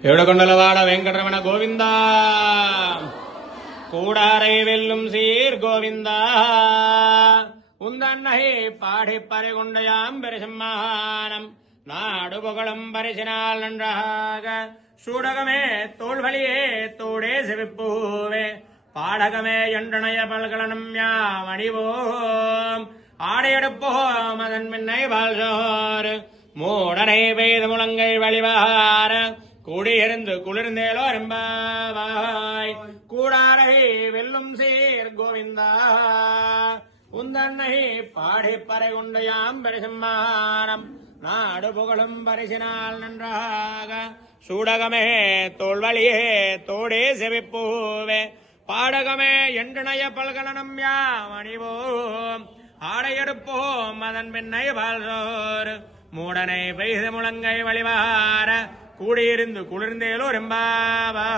ஏழுகொண்டலவாட வெங்கடரமண கோவிந்தா கூடாரை வெல்லும் சீர் கோவிந்தா உந்தன்னை பாடி பறை கொண்டையாம் பெருசம்மானம் நாடு புகழும் பரிசினால் நன்றாக சூடகமே தோல்வலியே தோடே செவிப்பூவே பாடகமே என்றனைய பல்கலனும் யாமணிவோம் ஆடையெடுப்போம் அதன் மின்னை வாழ்சோர் மூடனை பெய்த முழங்கை வழிவார கூடியிருந்து குளிர்ந்தேலோ அரும்பாவாய் கூடாரை வெல்லும் சீர் கோவிந்தா உந்தன்னை பாடி பறை கொண்டையாம் பெருசம்மானம் நாடு புகழும் பரிசினால் நன்றாக சூடகமே தோல்வலியே தோடே செவிப்பூவே பாடகமே என்றனைய பல்கலனும் யாமணிவோம் ஆடையெடுப்போம் அதன் பின்னை வாழ்சோர் மூடனை பெய்த முழங்கை வழிவார கூடியிருந்து குளிர்ந்தேலோ ரெம்பாவா